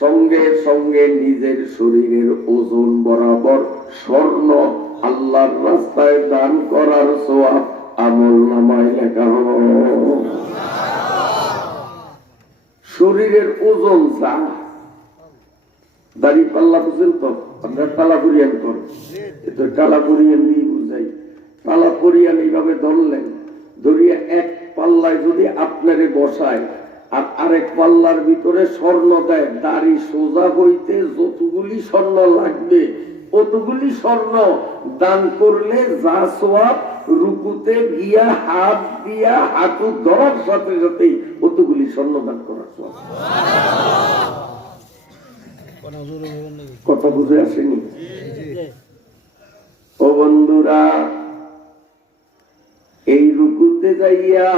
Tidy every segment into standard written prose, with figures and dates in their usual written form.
সঙ্গে সঙ্গে নিজের শরীরের ওজন বরাবর স্বর্ণ আল্লাহর রাস্তায় দান করার সওয়াব আমলনামায় লেখা হলো। শরীরের ওজন যা, দাড়ি পাল্লা পর্যন্ত আপনার টালা পরিয়ান করেন, তো টালা পরিয়ান দিয়ে বুঝাই। টালা পরিয়ান এইভাবে ধরলেন, ধরিয়া এক পাল্লায় যদি আপনারে বসায় আর আরেক পাল্লার ভিতরে স্বর্ণ দেয়, দাড়ি সোজা হইতে যতগুলি স্বর্ণ লাগবে অতগুলি স্বর্ণ দান করলে যা সওয়াব, রুকুতে গিয়া হাত দিয়া হাঁটু ধরার সাথে সাথেই অতগুলি স্বর্ণ দান করার সওয়াব। কথা বুঝে আসেনি? ও বন্ধুরা, এই রুকুতে যাইয়া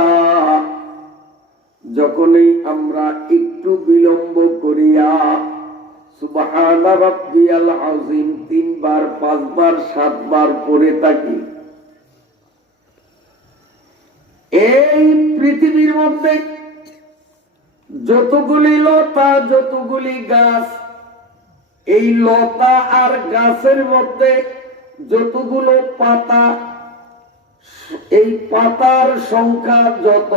যখনই আমরা একটু বিলম্ব করিয়া সুবহানা রাব্বিয়াল আযীম 3 বার 5 বার 7 বার পড়ে থাকি, এই পৃথিবীর মধ্যে যতগুলি লতা যতগুলি গাছ, এই লতা আর গাছের মধ্যে যতগুলো পাতা, এই পাতার সংখ্যা যত,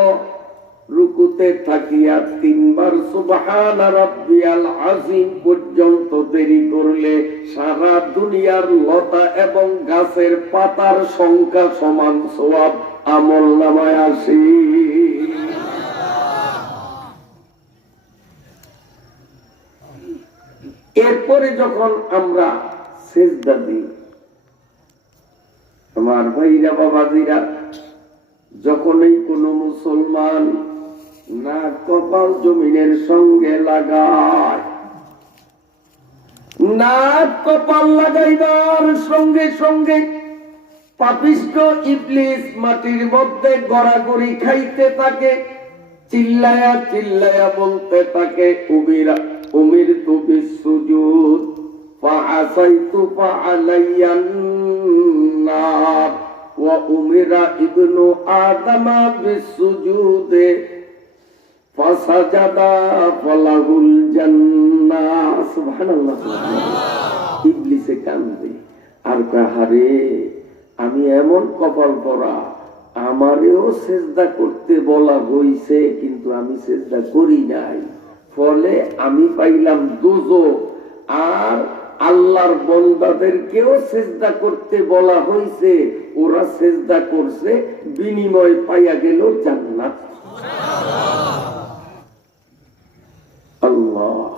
রুকুতে থাকিয়া 3 বার সুবহানা রাব্বিয়াল আযীম পর্যন্ত দেরি করলে সারা দুনিয়ার লতা এবং গাছের পাতার সংখ্যা সমান সওয়াব আমলনামায় আসে। এরপরে যখন আমরা সিজদা দিই, আমার ভাইরা বাবাজিরা, যখনই কোন মুসলমান না কপাল জমিনের সঙ্গে লাগায়, না কপাল লাগাইবার সঙ্গে সঙ্গে পাপিষ্ঠ ইবলিস মাটির মধ্যে গড়াগড়ি খাইতে থাকে, চিল্লায়া চিল্লায়া বলতে থাকে, উমিরতু বিসসুজুদ ফাআসাইতু ফাআলাইয়ান নার ওয়া উমিরা ইবনু আদামা বিসসুজুদে ফাসাজাদা ফালাহুল জান্নাহ। সুবহানাল্লাহ। ইবলিসে কান্দে আর কাহারে, আমি এমন কপাল পরা, আমারেও সিজদা করতে বলা হইছে কিন্তু আমি সিজদা করি নাই, ফলে আমি পাইলাম দোজখ, আর আল্লাহর বান্দাদেরকেও সিজদা করতে বলা হইছে, ওরা সিজদা করছে, বিনিময় পাইয়া গেল জান্নাত। আল্লাহ।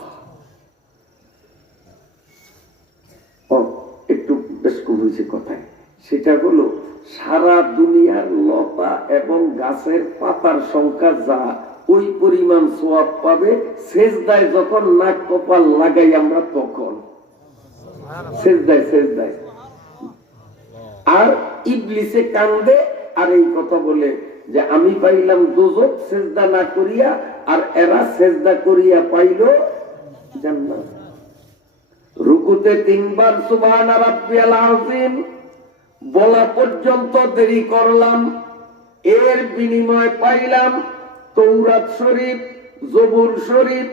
একটু বেশ কম হয়েছে কথায়, সেটা হলো সারা দুনিয়ার লতা এবং গাছের পাতার সংখ্যা যা, ওই পরিমাণ সওয়াব পাবে সিজদায় যখন নাক কপাল লাগাই আমরা, তখন সিজদায়। আর ইবলিসে কান্দে আর এই কথা বলে যে আমি পাইলাম দোজখ সিজদা না করিয়া, আর এরা সিজদা করিয়া পাইল জান্নাত। রুকুতে 3 বার সুবহানা রাব্বিয়াল আযীম বলা পর্যন্ত দেরি করলাম, এর বিনিময় পাইলাম তৌরাত শরীফ, জবুর শরীফ,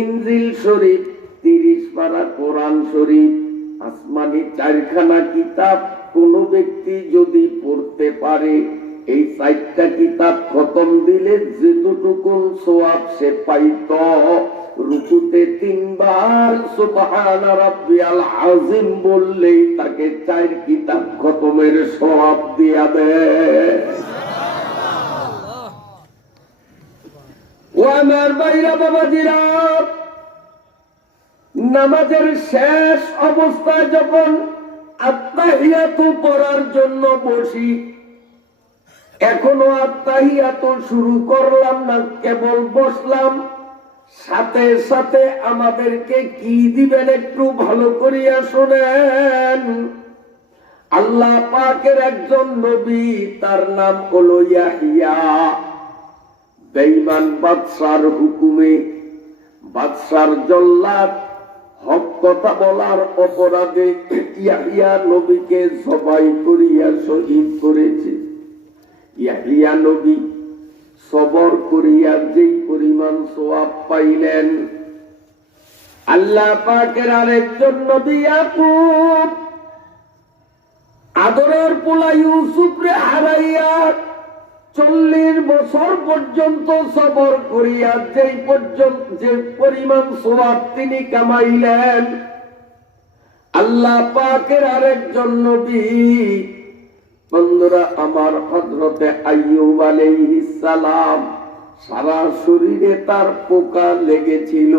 ইনজিল শরীফ, 30 পারা কোরআন শরীফ, আসমানি 4খানা কিতাব। কোন ব্যক্তি যদি পড়তে পারে, এই 4টা কিতাব খতম দিলে যেটুকুন সওয়াব সে পাইত, রুকুতে 3 বার সুবহানা রাব্বিয়াল আযীম বললেই তাকে 4 কিতাব খতমের সওয়াব দিয়া দেয়। ও আমার ভাইরা বাবাজিরা, নামাজের শেষ অবস্থায় যখন আত্তাহিয়াতু পড়ার জন্য বসি, এখনো আত্তাহিয়াতু শুরু করলাম না, কেবল বসলাম, সাথে সাথে আমাদেরকে কি দিবেন একটু ভালো করিয়া শোনেন। আল্লাহ পাকের একজন নবী, তার নাম হলো ইয়াহইয়া। বেঈমান বাদশার হুকুমে, বাদশার জল্লাদ হক কথা বলার অপরাধে ইয়াহইয়া নবীকে জবাই করিয়া শহীদ করেছে। ইয়াহইয়া নবী সবর করিয়া যেই পরিমাণ সওয়াব পাইলেন, আল্লাহ পাকের আরেকজন নবী ইয়াকুব আদরের পোলা ইউসুফরে হারাইয়া 40 বছর পর্যন্ত সবর করিয়া যে পরিমাণ সওয়াব তিনি কামাইলেন, আল্লাহ পাকের আরেকজন নবী বন্ধুরা আমার হযরতে আইয়ুব আলাইহিস সালাম সারা শরীরে তার পোকা লেগেছিল,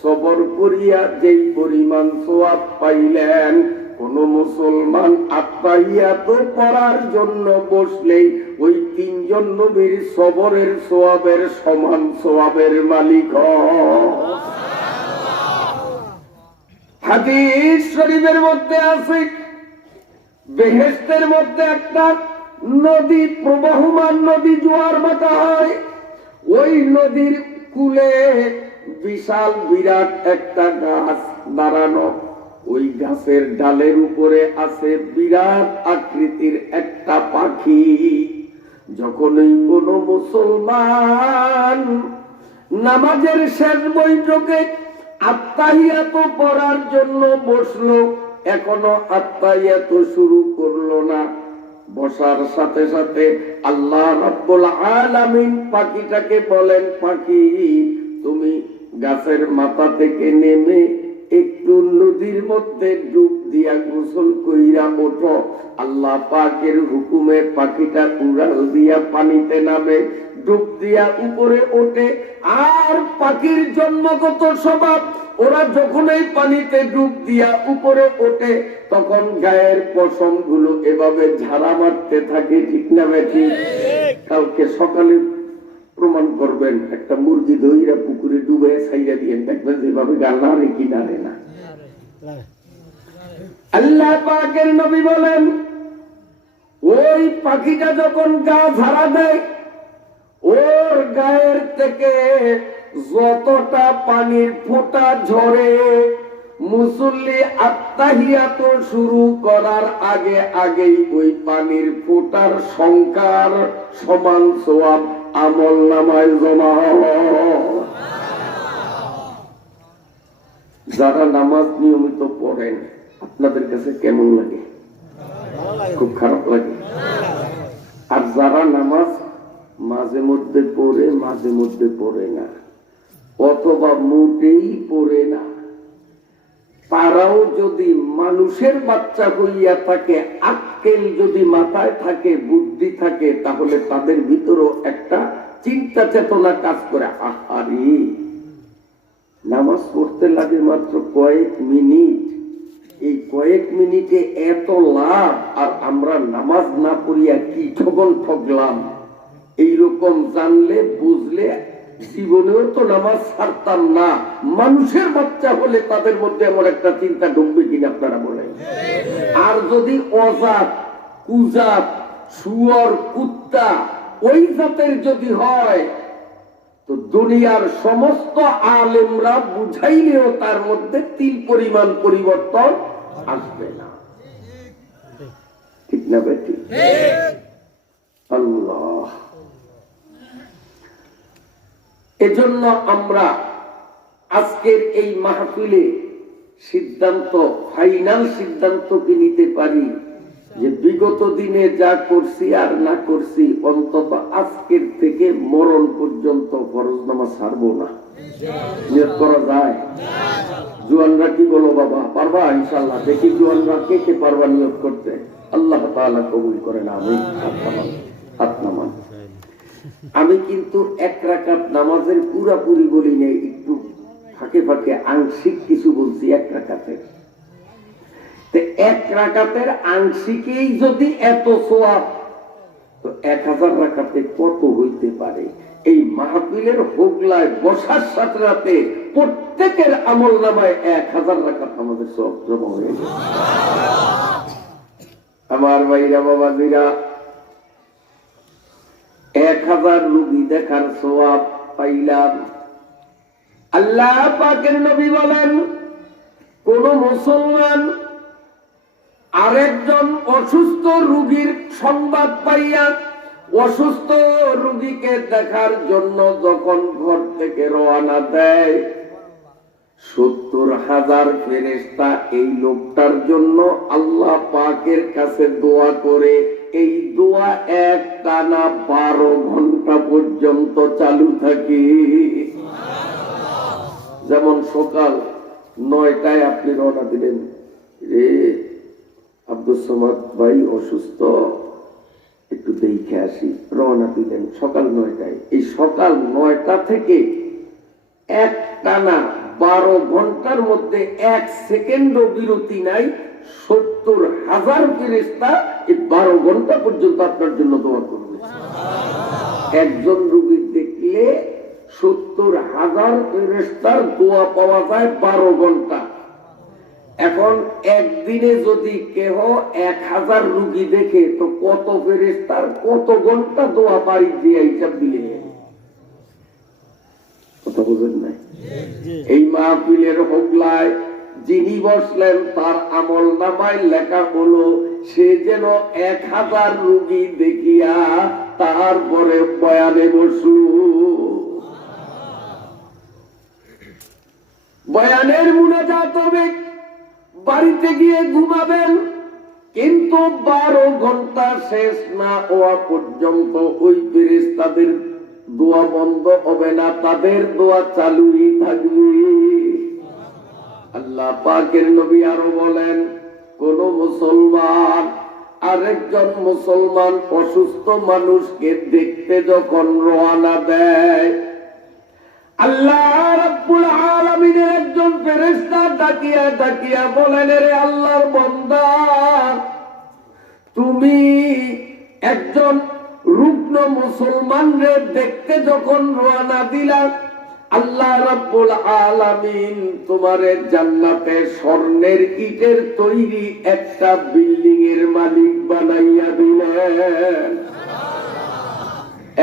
সবর করিয়া যেই পরিমাণ সওয়াব পাইলেন, কোন মুসলমান আত্মাহিয়াত পড়ার জন্য বসলেই ওই 3 জন নবীর সবরের সওয়াবের সমান সওয়াবের মালিক হয়। হাদিস শরীফের মধ্যে আছে বেহেশতের মধ্যে একটা নদী প্রবাহমান নদী জোয়ার ভাটা হয়, ওই নদীর কূলে বিশাল বিরাট একটা গাছ দাঁড়ানো, ওই গাছের ডালের উপরে আছে বিরাট আকৃতির একটা পাখি। যখনই কোন মুসলমান নামাজের শেষ বৈঠকে আত্তাহিয়াত পড়ার জন্য বসলো, এখনো আত্তাহিয়াত শুরু করলো না, বসার সাথে সাথে আল্লাহ রাব্বুল আলামিন পাখিটাকে বলেন, পাখি তুমি গাছের মাথা থেকে নেমে একটু নদীর মধ্যে ডুব দিয়া গোসল কইরা ওঠো। আল্লাহ পাকের হুকুমে পাখিটা উড়াল দিয়া পানিতে নামে, ডুব দিয়া উপরে ওঠে। আর পাখির জন্মগত স্বভাব, ওরা যখন এই পানিতে ডুব দিয়া উপরে ওঠে তখন গায়ের পশম গুলো এভাবে ঝাড়া মারতে থাকে, ঠিক না বেঠি? কালকে সকালে প্রমাণ করবেন, একটা মুরগি দইরা পুকুরে ডুবে ছাইরা দিয়ে দেখবেন যেভাবে গাল নাড়ে কি নাড়ে না। আল্লাহ পাকের নবী বলেন, ওই পাখিটা যখন গা ঝাড়া দেয়, ওর গায়ের থেকে যতটা পানির ফোঁটা ঝরে, মুসল্লি আত্তাহিয়াত শুরু করার আগে আগেই ওই পানির ফোঁটার সংখ্যার সমান সওয়াব আমল নামায় জমা হয়। যারা নামাজ নিয়মিত পড়েন আপনাদের কাছে কেমন লাগে? খুব খারাপ লাগে। আর যারা নামাজ মাঝে মধ্যে পড়ে মাঝে মধ্যে পড়ে না, অথবা মোটেই পড়ে না, তারাও যদি মানুষের বাচ্চা হইয়া থাকে, আক্কেল যদি মাথায় থাকে, বুদ্ধি থাকে, তাহলে তাদের ভিতরও একটা চিন্তা চেতনা কাজ করে। আহারে, নামাজ পড়তে লাগে মাত্র কয়েক মিনিট, এই কয়েক মিনিটে এত লাভ, আর আমরা নামাজ না পড়িয়া কি ঠগন ঠগলাম। এইরকম জানলে বুঝলে জীবনেও তো নামাজ ছাড়তাম না। মানুষের বাচ্চা হলে তাদের মধ্যে এমন একটা চিন্তা ঢুকবে কিনা আপনারা বলেন? আর যদি অজাত, কুজাত, শুয়োর, কুত্তা ওই জাতের যদি হয়, তো দুনিয়ার সমস্ত আলেমরা বুঝাইলেও তার মধ্যে তিল পরিমাণ পরিবর্তন আসবে না, ঠিক না বেটি? আল্লাহ, এজন্য আমরা আজকের এই মাহফিলে সিদ্ধান্ত, ফাইনাল সিদ্ধান্ত কি নিতে পারি যে বিগত দিনে যা করছি আর না করছি, অন্তত আজকের থেকে মরণ পর্যন্ত ফরজ নামাজ ছাড়বো না। নিয়ত করা যায়? জুয়ানরা কি বলো বাবা, পারবা? ইনশাআল্লাহ। দেখি জুয়ানরা কে কে পারবা নিয়ত করতে। আল্লাহ তাআলা কবুল করেন। আমিন। হাত নামান। আমি কিন্তু 1 রাকাত নামাজের পুরাপুরি বলি নাই, একটু ফাঁকে ফাঁকে আংশিক কিছু বলছি। 1 রাকাতের 1 রাকাতের আংশিকেই যদি এত সওয়াব, তো 1000 রাকাতে কত হইতে পারে? এই মাহফিলের হোগলায় বসার সাথে সাথে প্রত্যেকের আমল নামায় 1000 রাকাত আমাদের সওয়াব জমা হয়ে যাবে। আমার ভাইরা বাবাজিরা, 1000 রোগী দেখার সওয়াব পাইলাম। আল্লাহ পাকের নবী বলেন, কোন মুসলমান আরেকজন অসুস্থ রোগীর সংবাদ পাইয়া অসুস্থ রোগীকে দেখার জন্য যখন ঘর থেকে রওনা দেয়, 70,000 ফেরেশতা এই লোকটার জন্য আল্লাহ পাকের কাছে দোয়া করে। এই দোয়া এক টানা 12 ঘন্টা পর্যন্ত চালু থাকে। যেমন সকাল 9টায় আপনি রওনা দিলেন, রে আব্দুল সামাদ ভাই অসুস্থ, একটু দেখে আসি, রওনা দিলেন সকাল 9টায়। এই সকাল 9টা থেকে এক টানা 12 ঘন্টার মধ্যে 1 সেকেন্ডও বিরতি নাই। 70,000 ফেরেশতা এই 12 ঘন্টা পর্যন্ত আপনার জন্য দোয়া করবে। একজন রোগী দেখলে 70,000 ফেরেশতার দোয়া পাওয়া যায় 12 ঘন্টা। এখন একদিনে যদি কেহ 1000 রোগী দেখে তো কত ফেরেশতার কত ঘন্টা দোয়া বাড়ি দিয়ে হিসাব দিলে কথা বুঝেন নাই? এই মাহফিলের হোগলায় যিনি বসলেন তার আমল নামায় লেখা হলো সে যেন 1000 রোগী দেখিয়া তারপরে বয়ানে বসল। বয়ানের মুনাজাত হবে, বাড়িতে গিয়ে ঘুমাবেন, কিন্তু 12 ঘন্টা শেষ না হওয়া পর্যন্ত ওই ফেরেশতাদের দোয়া বন্ধ হবে না, তাদের দোয়া চালুই থাকবে। আল্লাহ পাকের নবী আরো বলেন, কোন মুসলমান আরেকজন মুসলমান অসুস্থ মানুষকে দেখতে যখন রওনা দেয়, আল্লাহ রাব্বুল আলামিনের একজন ফেরেশতা ডাকিয়া ডাকিয়া বলেন, রে আল্লাহর বান্দা, তুমি একজন রুগ্ন মুসলমানরে দেখতে যখন রওনা দিলা, আল্লাহ রাব্বুল আলামিন তোমারে জান্নাতে স্বর্ণের ইটের তৈরি একটা বিল্ডিং এর মালিক বানাইয়া দিলেন।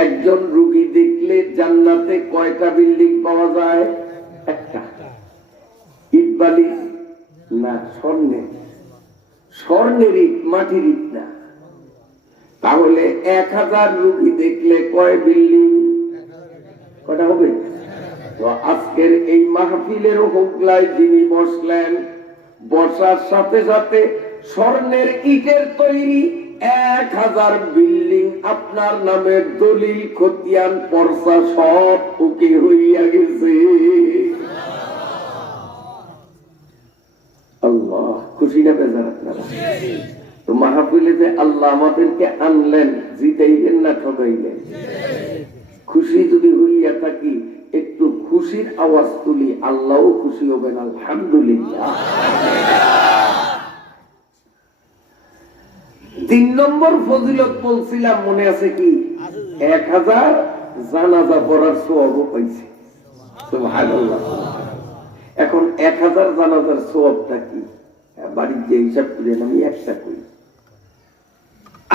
একজন রোগী দেখলে জান্নাতে কয়টা বিল্ডিং পাওয়া যায়? একটা। ইট বালি না, স্বর্ণের ইট, মাটির ইট না। তাহলে 1000 রোগী দেখলে কয় বিল্ডিং? কয়টা হবে? তো আজকের এই মাহফিলের হোগলায় যিনি বসলেন, বসার সাথে সাথে স্বর্ণের ইটের তৈরি 1000 বিল্ডিং আপনার নামের দলিল খতিয়ান পর্চা সব ওকে হইয়া গেছে। আল্লাহ খুশি না বেজার আপনারা? তো মাহফিলে যে আল্লাহ আমাদেরকে আনলেন, জিতাইলেন না ঠকাইলেন? খুশি যদি হইয়া থাকি একটু খুশির আওয়াজ তুলি, আল্লাহও খুশি হবেন। আলহামদুলিল্লাহ। 3 নম্বর ফজিলত বলছিলাম, মনে আছে কি? 1000 জানাজা পড়ার সওয়াব পাইছে। সুবহানাল্লাহ। এখন 1000 জানাজার সওয়াবটা কি? বাড়ির যে হিসাব করেন, আমি একটা করি।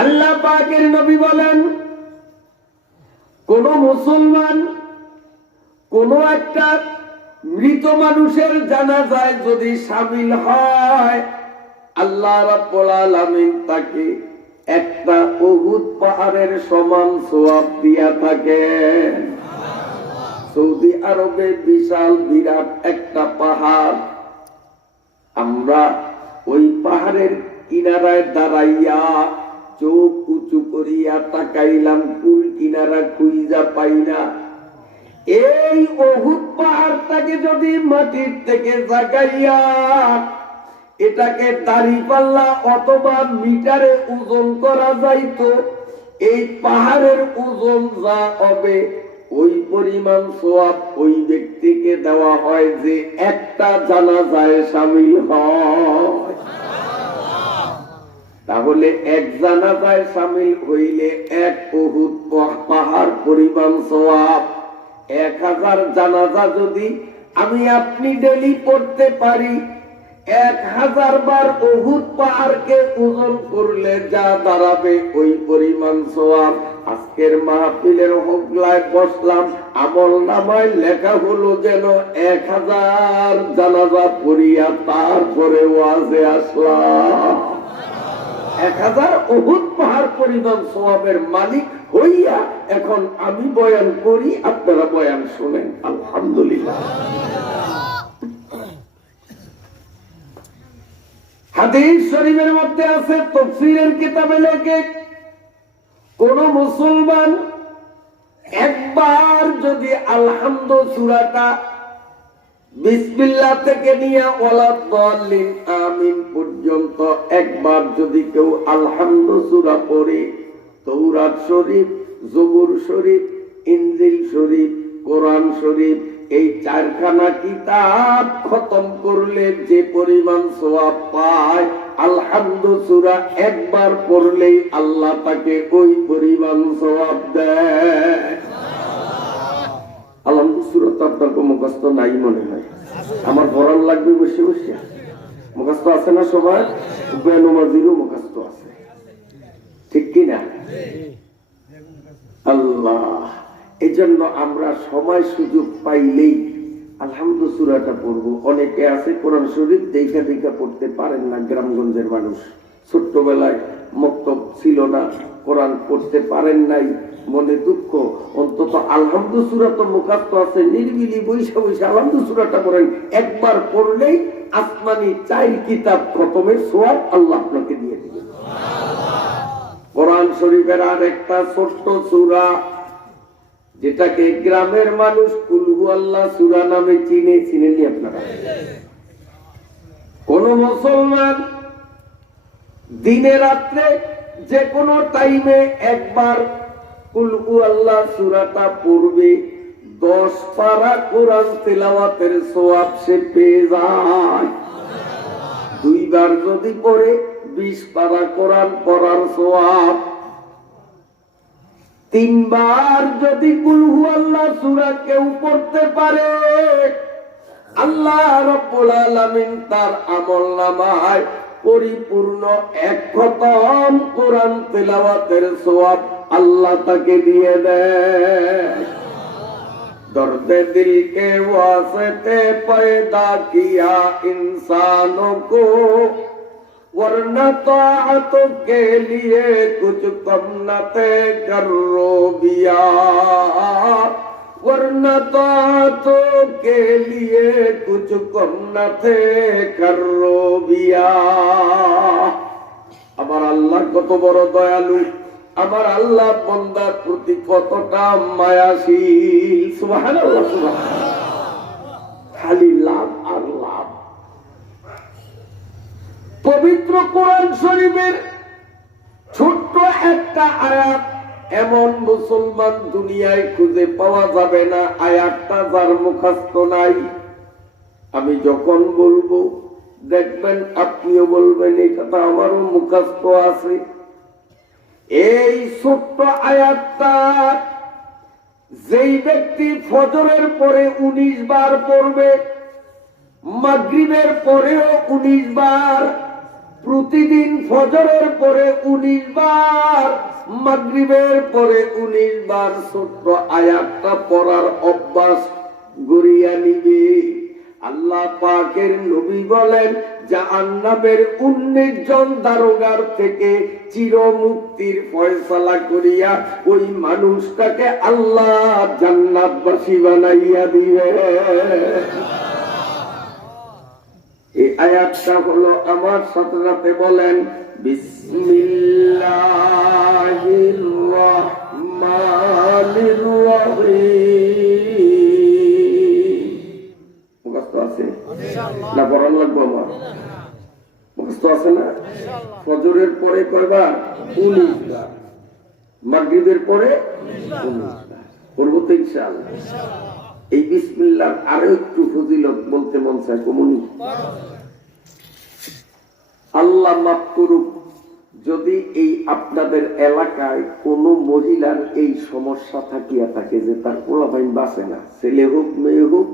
আল্লাহ পাকের নবী বলেন, কোন মুসলমান কোন একটা মৃত মানুষের জানাজায় যদি শামিল হয়, আল্লাহ রাব্বুল আলামিন তাকে একটা উহুদ পাহাড়ের সমান সওয়াব দিয়া থাকেন। সৌদি আরবে বিশাল বিরাট একটা পাহাড়, আমরা ওই পাহাড়ের কিনারায় দাঁড়াইয়া চোখ উঁচু করিয়া তাকাইলাম, কুল কিনারা খুঁজা পাই না। এই উহুদ পাহাড়টাকে যদি মাটির থেকে জাগাইয়া এটাকে দাঁড়িপাল্লা অথবা মিটারে ওজন করা যাইতো, এই পাহাড়ের ওজন যা হবে ওই পরিমাণ সওয়াব ওই ব্যক্তিকে দেওয়া হয় যে একটা জানাজায় শামিল হয়। তাহলে এক জানাজায় শামিল হইলে 1 উহুদ পাহাড় পরিমাণ সওয়াব। 1000 জানাজা যদি আমি আপনি ডেলি পড়তে পারি, 1000 বার উহুদ পাহাড়কে ওজন করলে যা দাঁড়াবে ওই পরিমাণ সওয়াব। আজকের মাহফিলের হোগলায় বসলাম, আমল নামায় লেখা হলো যেন 1000 জানাজা পড়িয়া তারপরে ওয়াজে আসলাম। 1000 উহুদ পাহাড় পরিমাণ সওয়াবের মালিক হইয়া এখন আমি বয়ান করি, আপনারা বয়ান শুনেন। আলহামদুলিল্লাহ। হাদিস শরীফের মধ্যে আছে, তাফসীরের কিতাবে লেখে, কোন মুসলমান একবার যদি আলহামদু সূরাটা বিসমিল্লাহ থেকে নিয়ে ওয়ালা দাল্লিন আমিন পর্যন্ত একবার যদি কেউ আলহামদু সূরা পড়ে, তাওরাত শরীফ, জবুর শরীফ, ইনজিল শরীফ, কোরআন শরীফ, এই চারখানা কিতাব খতম করলে যে পরিমাণ সওয়াব পায়, আলহামদু সূরা একবার পড়লেই আল্লাহ তাকে ওই পরিমাণ সওয়াব দেয়। আলহামদু সূরা তো আপনার মুখস্থ নাই মনে হয়, আমার পড়ার লাগবে বসে বসে। মুখস্থ আছে না সবার? বেনমাজিরও মুখস্থ আছে, ঠিক কিনা? আল্লাহ, এই জন্য আমরা সময় সুযোগ পাইলেই আলহামদু সূরাটা পড়বো। অনেকে আছে কোরআন শরীফ দেখা দেখা পড়তে পারেন না, গ্রামগঞ্জের মানুষ, ছোট্টবেলায় মক্তব ছিল না, কোরআন পড়তে পারেন নাই, মনে দুঃখ। অন্তত আলহামদু সূরা তো মুখস্থ আছে, নিরিবিলি বৈশা বৈশা আলহামদু সূরাটা পড়েন, একবার পড়লেই আসমানি 4 কিতাব খতমের সওয়াব আল্লাহ আপনাকে দিয়ে দিবেন। কোরআন শরীফের আর একটা ছোট্ট সূরা, যেটাকে গ্রামের মানুষ কুল হুয়াল্লাহ সূরা নামে চিনেননি আপনারা? কোন মুসলমান দিনে রাত্রে যে কোনো টাইমে একবার কুল হুয়াল্লাহ সূরাটা পড়বে, 10 পারা কোরআন তেলাওয়াতের সওয়াব সে পেয়ে যায়। 2 বার যদি পড়ে 20 পারা কোরআন পড়ার সওয়াব। 3 বার যদি কুল হুয়াল্লাহ সূরা কেউ পড়তে পারে, আল্লাহ রাব্বুল আলামিন তার আমলনামায় পরিপূর্ণ 1 খতম কোরআন তেলাওয়াতের সওয়াব আল্লাহ তাকে দিয়ে দেয়। দর্দে দিল কে ওয়াসতে पैदा किया इंसानों को, वरना ताअतों के लिए कुछ कम न थे करो बिया, वरना ताअतों के लिए कुछ कम न थे करो बिया। আমার আল্লাহ কত বড় দয়ালু, আমার আল্লাহ বান্দার প্রতি কতটা মায়াশীল। সুবহানাল্লাহ, সুবহানাল্লাহ। খালি লাভ আর লাভ। পবিত্র কোরআন শরীফের ছোট্ট একটা আয়াত এমন মুসলমান দুনিয়ায় খুঁজে পাওয়া যাবে না, আয়াতটা যার মুখস্থ নাই। আমি যখন বলবো দেখবেন আপনিও বলবেন এটা তো আমারও মুখস্থ আছে। এই ছোট্ট আয়াতটা যেই ব্যক্তি ফজরের পরে 19 বার পড়বে, মাগরিবের পরেও 19 বার, প্রতিদিন ফজরের পরে 19 বার, মাগরিবের পরে 19 বার ছোট্ট আয়াতটা পড়ার অভ্যাস গড়িয়া নিবে। আল্লাহ পাকের নবী বলেন, জাহান্নামের 19 জন দারোগার থেকে চির মুক্তির ফয়সালা করিয়া ওই মানুষটাকে আল্লাহ জান্নাতবাসী বানাইয়া দিবে। এই আয়াতটা হলো, আমার সাথে সাথে বলেন, বিসমিল্লাহির রহমানির রহিম। মুখস্থ আছে না? পড়ান লাগবো আমার? মুখস্থ আছে না? ফজরের পরে কয়বার? 19 বার। মাগরিবের পরে 19 বার। পড়বো তো ইনশাআল্লাহ। এই বিসমিল্লাহ আরো একটু ফজিলত বলতে মন চায়, কমনি? আল্লাহ মাফ করুক যদি এই আপনাদের এলাকায় কোন মহিলার এই সমস্যা থাকিয়া থাকে যে তার পোলাপাইন বাঁচে না, ছেলে হোক মেয়ে হোক,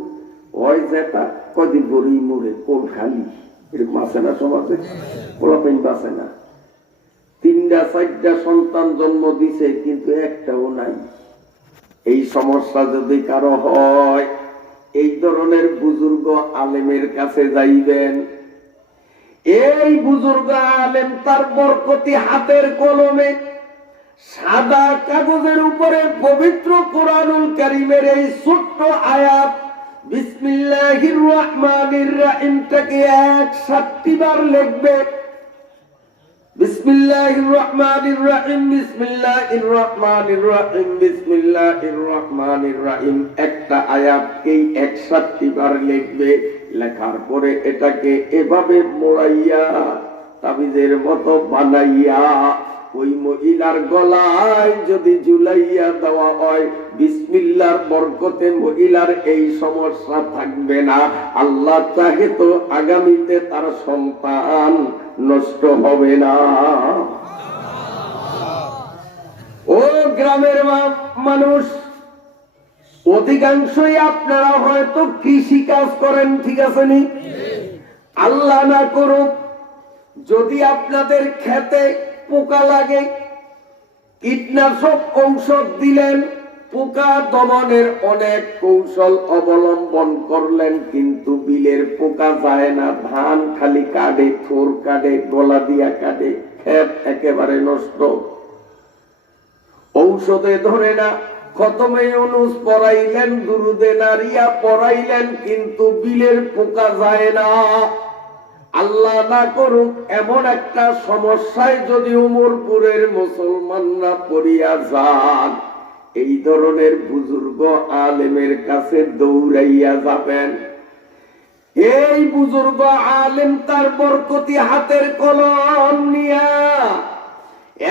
হয় যেটা কদিন বড়ই মরে কোন খালি, এরকম আছে না সমাজে? পোলাপাইন বাঁচে না, 3টা-4টা সন্তান জন্ম দিছে কিন্তু একটাও নাই। এই সমস্যা যদি কারো হয়, এই ধরনের বুজুর্গ আলেমের কাছে যাইবেন। এই বুজুর্গ আলেম তার বরকতি হাতের কলমে সাদা কাগজের উপরে পবিত্র কোরআনুল কারীমের এই ছোট্ট আয়াত বিসমিল্লাহির রহমানির রহিমটাকে 61 বার লিখবে। বিসমিল্লাহির রহমানির রহিম, বিসমিল্লাহির রহমানির রহিম, বিসমিল্লাহির রহমানির রহিম। একটা আয়াতকেই 61 বার লিখবে। লেখার পরে এটাকে এভাবে মোড়াইয়া তাবিজের মতো বানাইয়া ওই মহিলার গলায় যদি ঝুলাইয়া দেওয়া হয়, বিসমিল্লাহর বরকতে মহিলার এই সমস্যা থাকবে না। আল্লাহ চাহে তো আগামীতে তার সন্তান নষ্ট হবে না। ও গ্রামের মানুষ, অধিকাংশই আপনারা হয়তো কৃষি কাজ করেন, ঠিক আছে নি? আল্লাহ না করুক যদি আপনাদের খেতে পোকা লাগে, কীটনাশক ঔষধ দিলেন, পোকা দমনের অনেক কৌশল অবলম্বন করলেন, কিন্তু বিলের পোকা যায় না। ধান খালি কাটে, থোর কাটে, গলা দিয়া কাটে, ক্ষেত একেবারে নষ্ট। ঔষধে ধরে না, খতমে ইউনূস পড়াইলেন, দুরুদে নারিয়া পড়াইলেন, কিন্তু বিলের পোকা যায় না। আল্লাহ না করুক এমন একটা সমস্যায় যদি উমরপুরের মুসলমানরা পড়িয়া যান, এই ধরনের বুজুর্গ আলেমের কাছে দৌড়াইয়া যাবেন। এই বুজুর্গ আলেম তার বরকতি হাতের কলম নিয়া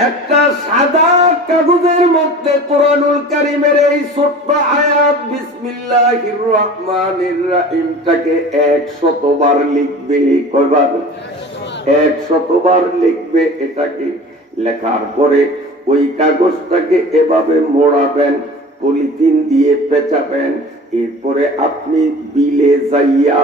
একটা সাদা কাগজের মধ্যে কোরআনুল কারীমের এই ছোট্ট আয়াত বিসমিল্লাহির রহমানির রহিমটাকে 100 বার লিখবে। কয়বার? 100 বার লিখবে। এটাকে লেখার পরে ওই কাগজটাকে এভাবে মোড়াবেন, পলিথিন দিয়ে পেঁচাবেন। এরপরে আপনি বিলে যাইয়া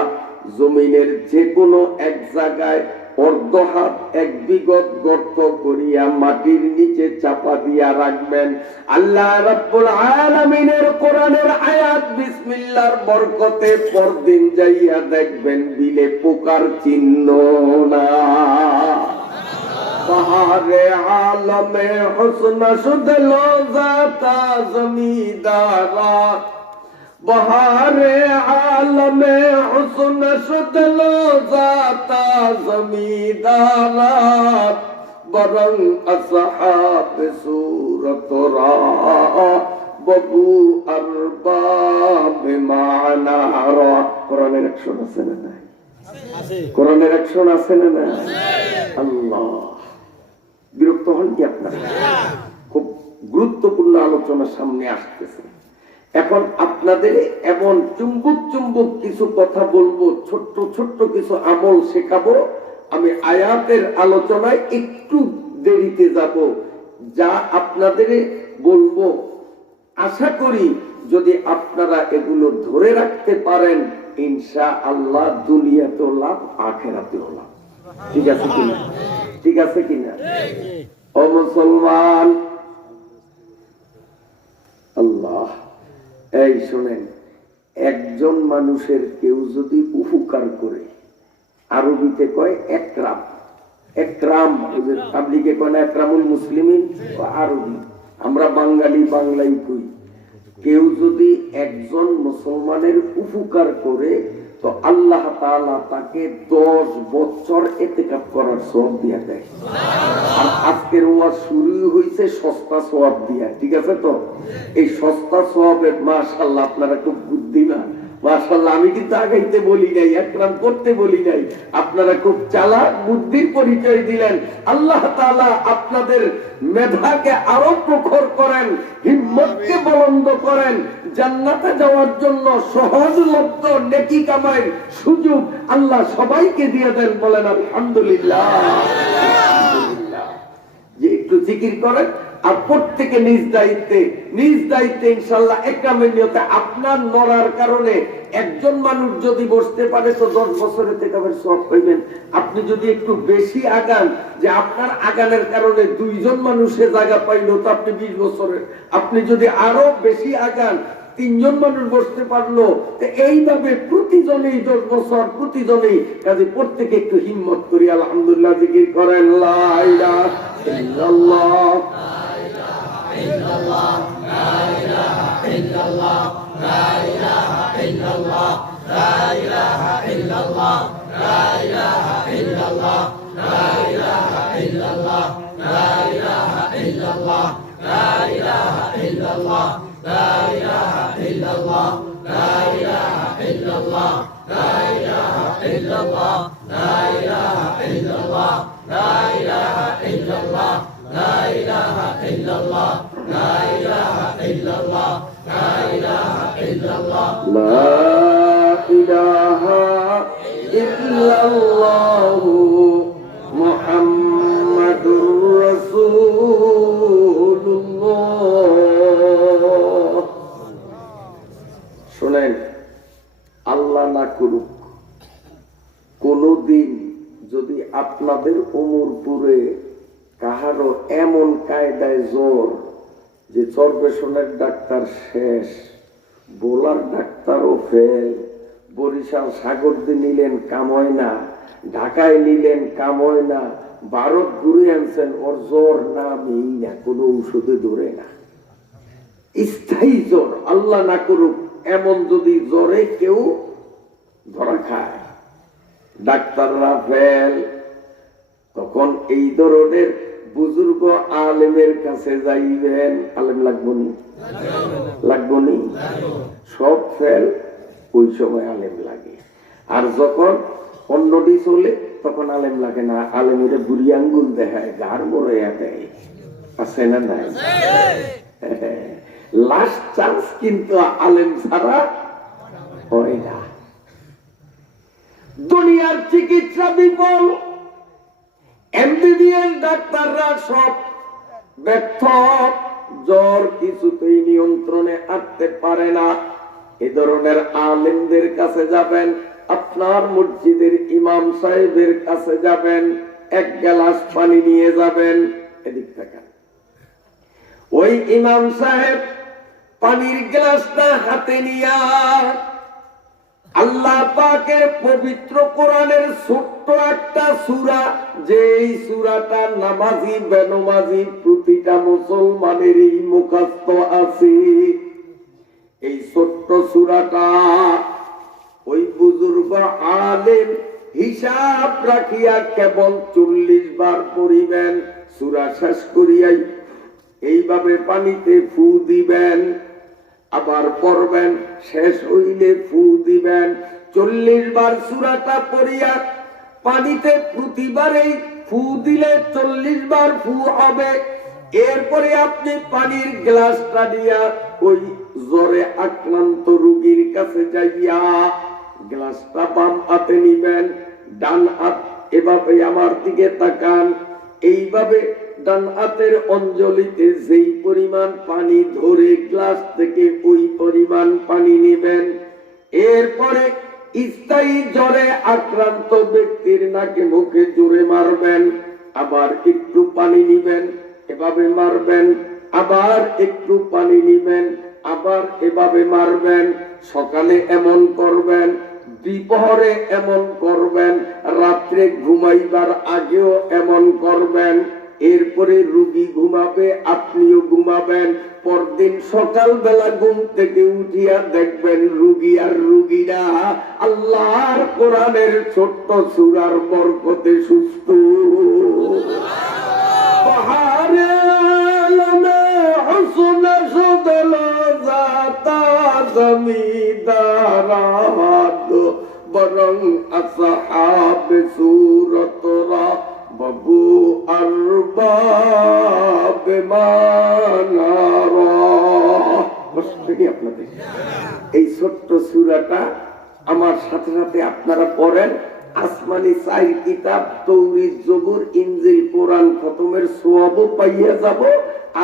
জমিনের যে কোনো এক জায়গায় অর্ধ হাত 1 বিঘত গর্ত করিয়া মাটির নিচে চাপা দিয়া রাখবেন। আল্লাহ রাব্বুল আলামিনের কোরআনের আয়াত বিসমিল্লাহর বরকতে পরদিন যাইয়া দেখবেন বিলে পোকার চিহ্ন না। বাহারে আলমে হুসন শুধলো জাতা জমিদারা, बहारे आलमे हुस्न शुदलो जाता जमीदारात, बरंग असहाब सूरत रा बबू अरबाब मानारा। কোরআনের অ্যাকশন আছে না নাই? কোরআনের অ্যাকশন আছে না নাই? আল্লাহ, বিরক্ত হন কি আপনারা? খুব গুরুত্বপূর্ণ আলোচনা সামনে আসতেছে। এখন আপনাদের এমন চুম্বক চুম্বক কিছু কথা বলবো, ছোট্ট ছোট্ট কিছু আমল শেখাবো। আমি আয়াতের আলোচনায় একটু দেরিতে যাব, যা আপনাদের বলবো আশা করি যদি আপনারা এগুলো ধরে রাখতে পারেন, ইনশাআল্লাহ দুনিয়াতেও লাভ, আখিরাতেও লাভ। ঠিক আছে কিনা? ঠিক আছে কিনা? ও মুসলমান, আল্লাহ, এই শোনেন, একজন মানুষের কেউ যদি উপকার করে, আরবিতে কয় একরাম। একরাম তাবলীগে কয় না একরামুল মুসলিমিন, আরবি। আমরা বাঙালি বাংলাই কই। কেউ যদি একজন মুসলমানের উপকার করে, তো আল্লাহ তাআলা তাকে 10 বছর ইতিকাফ করার সওয়াব দিয়া দেয়। আর আজকের ওয়াজ শুরু হইছে সস্তা সওয়াব দিয়া, ঠিক আছে তো? এই সস্তা সওয়াবের মাশাআল্লাহ আপনারা খুব বুদ্ধিমান, মাশাআল্লাহ। আমি কিন্তু আগাইতে বলি নাই, একরাম করতে বলি নাই। আপনারা খুব চালাক, বুদ্ধির পরিচয় দিলেন। আল্লাহ তাআলা আপনাদের মেধাকে আরো প্রখর করেন, হিম্মতকে বুলন্দ করেন, জান্নাতে যাওয়ার জন্য সহজলভ্য নেকি কামাইয়ের সুযোগ আল্লাহ সবাইকে দিয়ে দেন। বলেন আলহামদুলিল্লাহ। যে একটু জিকির করেন আর প্রত্যেকে নিজ দায়িত্বে ইনশাআল্লাহ একরামের নিয়তে। আপনার মরার কারণে একজন মানুষ যদি বসতে পারে তো 10 বছরের ইতিকাফের সওয়াব পাইবেন। আপনি যদি একটু বেশি আগান, যে আপনার আগানের কারণে 2 জন মানুষের জায়গা পাইলো, তো আপনি 20 বছরের। আপনি যদি আরো বেশি আগান, 3 জন মানুষ বসতে পারলো, তো এইভাবে প্রতিজনেই 10 বছর, প্রতিজনেই। কাজে প্রত্যেকে একটু হিম্মত করি আলহামদুলিল্লাহ জিকির করেন। লা ইলাহা ইল্লাল্লাহ, লা ইলাহা ইল্লাল্লাহ, লা ইলাহা ইল্লাল্লাহ, লা ইলাহা ইল্লাল্লাহ, লা ইলাহা ইল্লাল্লাহ, লা ইলাহা ইল্লাল্লাহ, লা ইলাহা ইল্লাল্লাহ। ইলাহা ইল্লাল্লাহু মুহাম্মাদুর রাসূলুল্লাহ। শুনেন, আল্লাহ না করুক কোনদিন যদি আপনাদের উমরপুরে কাহারো এমন কায়দায় জ্বর যে চরবেশনের ডাক্তার শেষ, বোলার ডাক্তারও ফেল, বরিশাল সাগরদি নিলেন কাম হয় না, ঢাকায় নিলেন কাম হয় না, ভারত ঘুরে আনছেন, ওর জ্বর নামেই না, কোনো ঔষধে ধরে না, স্থায়ী জ্বর, আল্লাহ না করুক এমন যদি জ্বরে কেউ ধরা খায়, ডাক্তাররা ফেল, তখন এই ধরনের বুজুর্গ আলেমের কাছে যাইবেন। আলেম লাগবনি, লাগবনি, সব ফেল, ওই সময় আলেম লাগে। আর যখন অন্যটি চলে তখন আলেম লাগে না, আলেমের বুড়ি আঙ্গুল দেখায়, গার মরাইয়া দেয়, আছে না নাই? লাস্ট চান্স কিন্তু আলেম ছাড়া হয় না। দুনিয়ার চিকিৎসা বিফল, এমবিবিএস ডাক্তাররা সব ব্যর্থ, জ্বর কিছুতেই নিয়ন্ত্রণে আনতে পারে না। এ ধরনের আলেমদের কাছে যাবেন, আপনার মসজিদের ইমাম সাহেবের কাছে যাবেন, এক গ্লাস পানি নিয়ে যাবেন, এদিক থেকে ওই ইমাম সাহেব পানির গ্লাসটা হাতে নিয়ে আল্লাহ পাকের পবিত্র কোরআনের ছোট্ট একটা সূরা, যেই সূরাটা নামাজি বেনমাজি প্রতিটা মুসলমানেরই মুখস্থ আছে, এই ছোট্ট সূরাটা ওই বুজুর্গ আলেম হিসাব রাখিয়া কেবল 40 বার পড়িবেন, সূরা শেষ করিয়াই এইভাবে পানিতে ফু দিবেন, আবার পড়বেন, শেষ হইলে ফু দিবেন। 40 বার সূরাটা পড়িয়া পানিতে প্রতিবারেই ফু দিলে 40 বার ফু হবে। এরপরে আপনি পানির গ্লাসটা দিয়া ওই জ্বরে আক্রান্ত রোগীর কাছে যাইয়া গ্লাসটা বাম হাতে নিবেন, ডান হাত এভাবে আমার দিকে তাকান, এইভাবে ডান হাতের অঞ্জলিতে যেই পরিমাণ পানি ধরে গ্লাস থেকে ওই পরিমাণ পানি নেবেন। এরপরে স্থায়ী জ্বরে আক্রান্ত ব্যক্তির নাকে মুখে জোরে মারবেন, আবার একটু পানি নিবেন, এভাবে মারবেন, আবার একটু পানি নিবেন, আবার এভাবে মারবেন। সকালে এমন করবেন, দুপুরে এমন করবেন, রাত্রে ঘুমাইবার আগেও এমন করবেন। এরপরে রোগী ঘুমাবে, আপনিও ঘুমাবেন। পরদিন সকালবেলা ঘুম থেকে উঠিয়া দেখবেন রোগী আর রোগীরা আল্লাহর কোরআনের ছোট্ট সূরার বরকতে সুস্থ। পাহাড়ে আলমে হুসন সুদল জাতা জমিদারাত বরং আসহাব সূরতরা বাবু আরবাব মানারা। আপনাদের এই ছোট্ট সূরাটা আমার সাথে সাথে আপনারা পড়েন। আসমানি 4 কিতাব তৌরাত, জবুর, ইনজিল, কোরআন খতমের সওয়াবও পাইয়া যাব।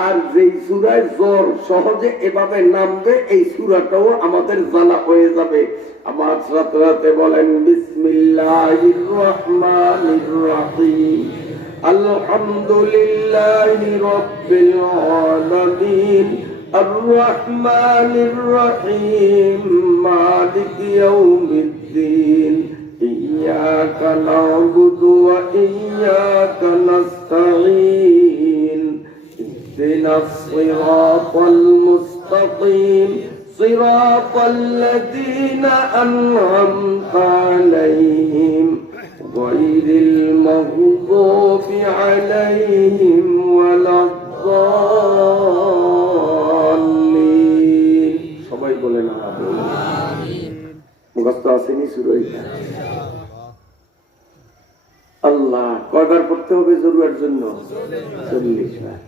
আর যেই সূরায় জ্বর সহজে এভাবে নামবে, এই সূরাটাও আমাদের জানা হয়ে যাবে। আমার সাথে সাথে বলেন বিসমিল্লাহির রহমানির রহিম, আলহামদুলিল্লাহি রাব্বিল আলামিন, আর রহমানির রহিম, মালিকি ইয়াউমিদ্দিন, ইয়্যাকা না'বুদু ওয়া ইয়্যাকা নাস্তাঈন, ইহদিনাস সিরাতাল মুস্তাকিম, সিরাতাল লাযীনা আন'আমতা আলাইহিম গায়রিল মাগদুবি আলাইহিম ওয়ালাদ-দাল্লিন। সবাই বলেন আমিন। মুখস্থ আসেনি শুরু হইছে? আল্লাহ, কয়বার করতে হবে জরুরার জন্য? 40 বার।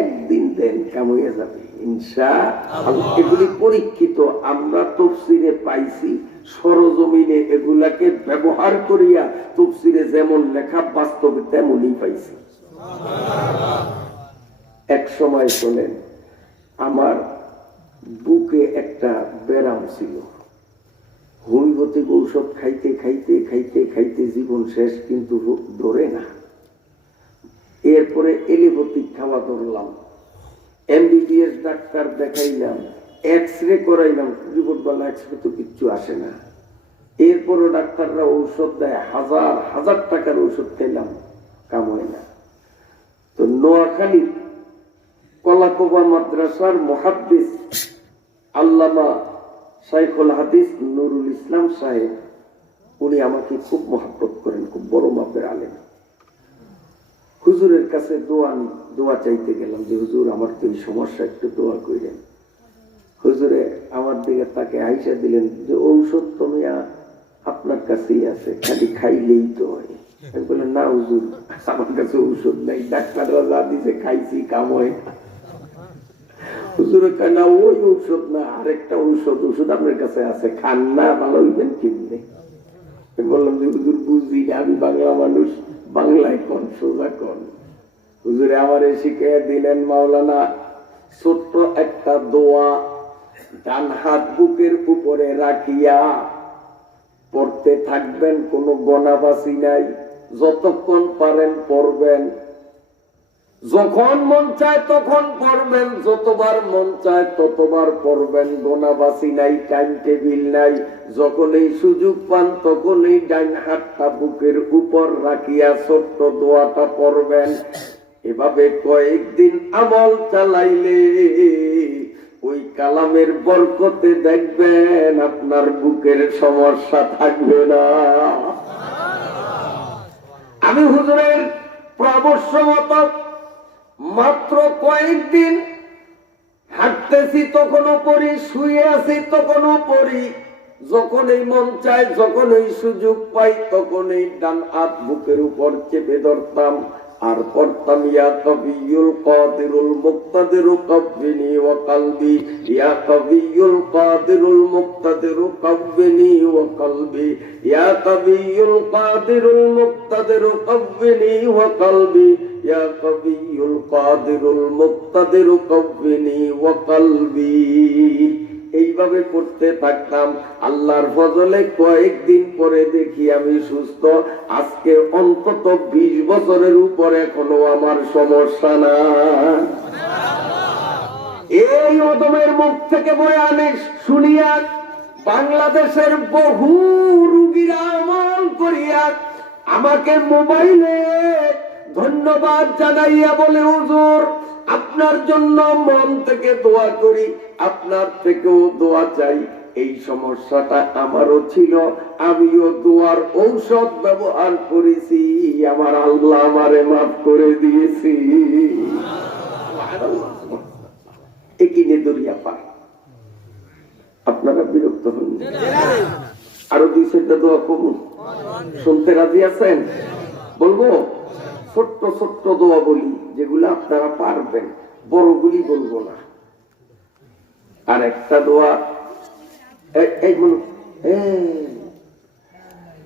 একদিন দেন, কাম হয়ে যাবে ইনশাআল্লাহ। এগুলি পরীক্ষিত, আমরা তাফসীরে পাইছি, সরজমিনে এগুলাকে ব্যবহার করিয়া তাফসীরে যেমন লেখা বাস্তবে তেমনই পাইছি। এক সময় শোনেন, আমার বুকে একটা ব্যারাম ছিল, হোমিওপ্যাথিক ঔষধ খাইতে খাইতে খাইতে খাইতে জীবন শেষ, কিন্তু ধরে না। এরপরে এলোপ্যাথিক খাওয়া ধরলাম, এমবিবিএস ডাক্তার দেখাইলাম, এক্সরে করাইলাম, রিপোর্ট বলা এক্সরে তো কিচ্ছু আসে না। এরপরও ডাক্তাররা ঔষধ দেয়, হাজার হাজার টাকার ঔষধ খেলাম, কাম হয় না। তো নোয়াখালী কলাকোবা মাদ্রাসার মুহাদ্দিস আল্লামা শাইখুল হাদিস নুরুল ইসলাম সাহেব, উনি আমাকে খুব মহব্বত করেন, খুব বড় মাপের আলেম। হুজুরের কাছে দোয়া চাইতে গেলাম যে হুজুর আমার তো এই সমস্যা, একটু দোয়া করেন। হুজুরে আমার দিকে তাকে আইসা দিলেন যে ঔষধ তুমি আপনার কাছেই আছে, খালি খাইলেই তো হয়। আমি বললাম না হুজুর, আমার কাছে ঔষধ নাই, ডাক্তাররা যা দিছে খাইছি, কাম হয় না। হুজুরে কয় না ওই ঔষধ না, আরেকটা ঔষধ আপনার কাছে আছে, খান না, ভালো হইবেন কিনলে। বললাম যে হুজুর বুঝি না, আমি বাংলা মানুষ, বাংলায় কোন সোজা কোন। হুজুরে আমারে শিখিয়ে দিলেন মাওলানা ছোট্ট একটা দোয়া, ডান হাত বুকের উপরে রাখিয়া পড়তে থাকবেন, কোনো গনাবাসি নাই, যতক্ষণ পারেন পড়বেন, যখন মন চায় তখন পড়বেন, যতবার মন চায় ততবার পড়বেন, গোনাবাসি নাই, টাইম টেবিল নাই। যখন এই সুযোগ পান তখন এই ডাইন হাতটা বুকের উপর রাখিয়া ছোট্ট দোয়াটা পড়বেন। এভাবে কয়েকদিন আমল চালাইলে ওই কালামের বরকতে দেখবেন আপনার বুকের সমস্যা থাকবে না। আমি হুজুরের পরামর্শ মতো মাত্র কয়েকদিন হাঁটতেছি তখনও পড়ি, শুয়ে আছি তখনও পড়ি, যখন এই মন চায়, যখন এই সুযোগ পাই, তখন এই ডান হাত বুকের উপর চেপে ধরতাম আর পড়তাম ইয়া কবিয়ুল কাদিরুল মুক্তাদিরু কাব্বিনি ওয়া কলবি, ইয়া কবিয়ুল কাদিরুল মুক্তাদিরু কাব্বিনি ওয়া কলবি, ইয়া কবিয়ুল কাদিরুল মুক্তাদিরু কাব্বিনি ওয়া কলবি, ইয়া কবিয়ুল কাদিরুল মুক্তাদিরু কাব্বিনি ওয়া কলবি। এইভাবে করতে থাকতাম। আল্লাহর ফজলে কয়েকদিন পরে দেখি আমি সুস্থ। আজকে অন্তত 20 বছরের উপর এখনো আমার সমস্যা না। এই অদমের মুখ থেকে বয়ানে শুনিয়া বাংলাদেশের বহু রোগীরা আমল করিয়া আমাকে মোবাইলে ধন্যবাদ জানাইয়া বলে হুজুর আপনার জন্য মন থেকে দোয়া করি, আপনার থেকেও দোয়া চাই। এই সমস্যাটা আমারও ছিল, আমিও দোয়ার ঔষধ ব্যবহার করেছি, আমার আল্লাহ আমারে মাফ করে দিয়েছি। একিনে দরিয়া পার। আপনারা বিরক্ত হন, আরো 2-4টা দোয়া কমুন, শুনতে রাজি আছেন? বলবো ছোট্ট ছোট্ট দোয়া বলি যেগুলো আপনারা পারবেন, বড়গুলি বলবো না। আর একটা দোয়া,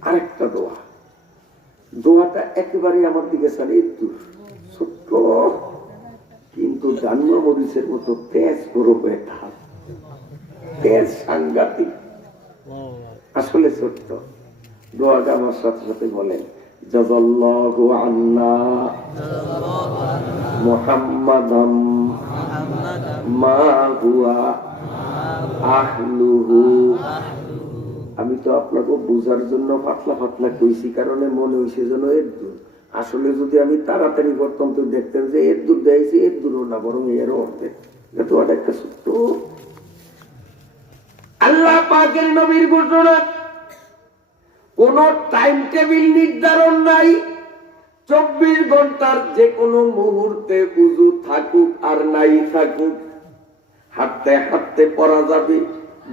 আরেকটা দোয়া, দোয়াটা একেবারে আমার দিকে সারে দূর, ছোট্ট কিন্তু জান্না মরিচের মতো তেজ বড় হয়ে থাক, তেজ সাংঘাতিক, আসলে ছোট্ট। দোয়াটা আমার সাথে সাথে বলেন, জাযাল্লাহু আন্না মুহাম্মাদাম মা হুয়া আহলুহু। আমি তো আপনাকে বোঝার জন্য পাতলা পাতলা কইছি, কারণে মনে হইছে যেন এর দূর। আসলে যদি আমি তাড়াতাড়ি করতাম তো দেখতেন যে এর দূর দেয়ছি, এর দূরও না, বরং এর অর্ধেক। তো একটা সত্য আল্লাহ পাকের নবীর ঘোষণা, কোন টাইম টেবিল নির্ধারণ নাই। 24 ঘন্টার যে কোনো মুহূর্তে উযু থাকুক আর নাই থাকুক, হাঁটতে হাঁটতে পড়া যাবে,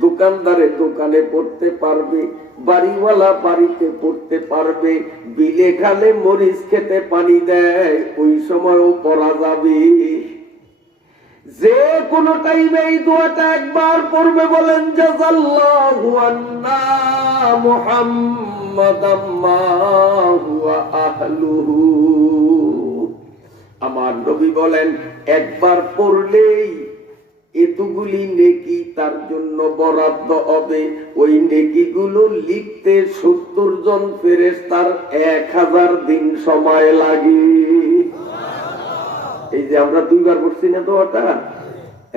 দোকানদারে দোকানে পড়তে পারবে, বাড়িওয়ালা বাড়িতে পড়তে পারবে, বিলে খালে মরিচ খেতে পানি দেয়, ওই সময়ও পড়া যাবে। যে কোনো টাইমে এই দোয়াটা একবার পড়বে, বলেন জাযাল্লাহু আন্না মুহাম্মাদাম মা হুয়া আহলুহু। আমার নবী বলেন একবার পড়লেই এতগুলি নেকি তার জন্য বরাদ্দ হবে। ওই নেকিগুলো লিখতে 70 জন ফেরেশতার 1000 দিন সময় লাগে। এই যে আমরা 2 বার পড়ছি না দোয়াটা,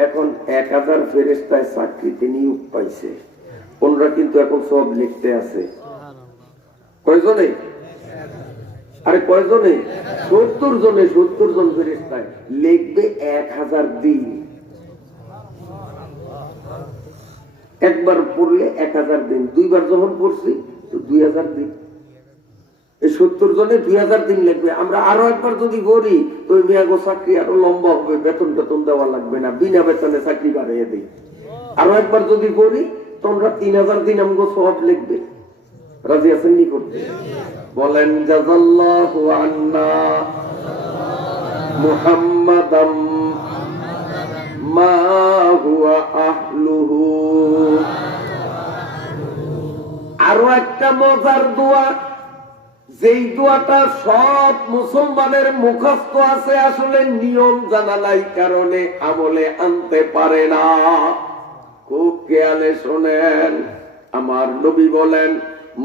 এখন 1000 ফেরেশতায় চাকরিতে নিয়োগ পাইছে। ওনরা কিন্তু এখন সব লিখতে আছে। কয়জনে? আরে কয়জনে? 70 জনে। 70 জন ফেরেশতায় লিখবে 1000 দিন। একবার পড়লে 1000 দিন, 2 বার যখন পড়ছি তো 2000 দিন। এই 70 জনে 2000 দিন লাগবে। আমরা আরো একবার যদি করি তো ওই মেয়াগো চাকরি আরো লম্বা হবে, বেতন টেতন দেওয়া লাগবে না, বিনা বেতনে চাকরি বাড়িয়ে দিই। আরো একবার যদি করি তোমরা 3000 দিন আমগো সওয়াব লিখবে। রাজি আছেন নি করতে? বলেন জাযাল্লাহু আন্না মুহাম্মাদাম মা হুয়া আহলুহু। আরো একটা মজার দোয়া, যেই দোয়াটা সব মুসলমানের মুখস্থ আছে, আসলে নিয়ম জানা নাই কারণে আমলে আনতে পারে না। খুব খেয়ালে শোনেন, আমার নবী বলেন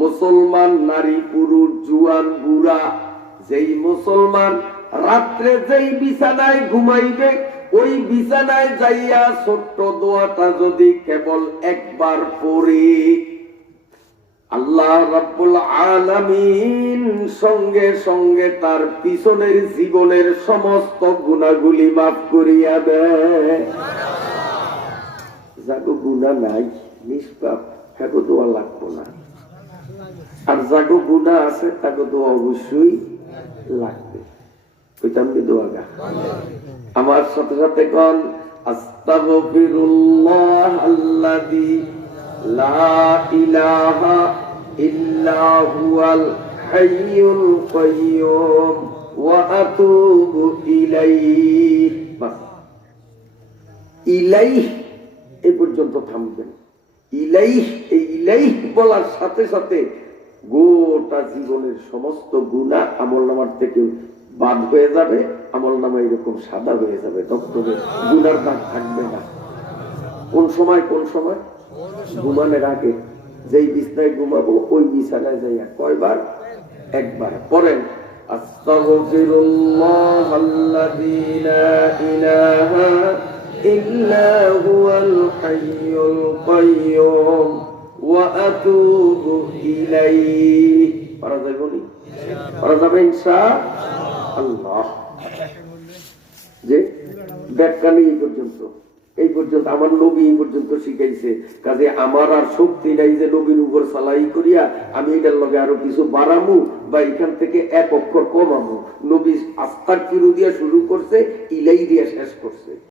মুসলমান নারী পুরুষ জুয়ান বুড়া, যেই মুসলমান রাত্রে যেই বিছানায় ঘুমাইবে ওই বিছানায় যাইয়া ছোট্ট দোয়াটা যদি কেবল একবার পড়ি, আল্লাহ রাব্বুল আলামিন সঙ্গে সঙ্গে তার পিছনের জীবনের সমস্ত গুনাহগুলি মাফ করিয়া দেয়। যাগো গুনাহ নাই, নিষ্পাপ, তাকে দোয়া লাগবো না। আর যাগো গুনাহ আছে তাকে দোয়া অবশ্যই লাগবে। কইতাম কি দোয়া গা? আমার সাথে সাথে কোন আস্তাগফিরুল্লাহ আল্লাযী লা ইলাহা ইল্লা হুয়াল হাইয়ুল কাইয়্যুম ওয়া আতুবু ইলাইহি। বাস, ইলাইহি এই পর্যন্ত থামবেন। ইলাইহি, এই ইলাইহি বলার সাথে সাথে গোটা জীবনের সমস্ত গুনাহ আমলনামার থেকে বাদ হয়ে যাবে। আমলনামা এরকম সাদা হয়ে যাবে, ডক্টরে গুনার দাগ থাকবে না। কোন সময়? কোন সময়? ঘুমানোর আগে। যেই বিছানায় ঘুমাবো ওই বিছানায় যাইয়া কয়বার? একবার পড়েন আস্তাগফিরুল্লাহাল্লাযী লা ইলাহা ইল্লা হুয়াল হাইয়ুল কাইয়্যুম ওয়া আতুবু ইলাইহি। পারা যাবে নি? পারা যাবে ইনশাআল্লাহ। যে ব্যাখ্যা নেই এই পর্যন্ত আমার নবী এই পর্যন্ত শিখাইছে। কাজে আমার আর শক্তি নাই যে নবীর উপর সালাই করিয়া আমি এটার লগে আরো কিছু বাড়ামু বা এখান থেকে এক অক্ষর কমামু। নবী আস্তাগফিরু দিয়া শুরু করছে, ইলাই দিয়া শেষ করছে।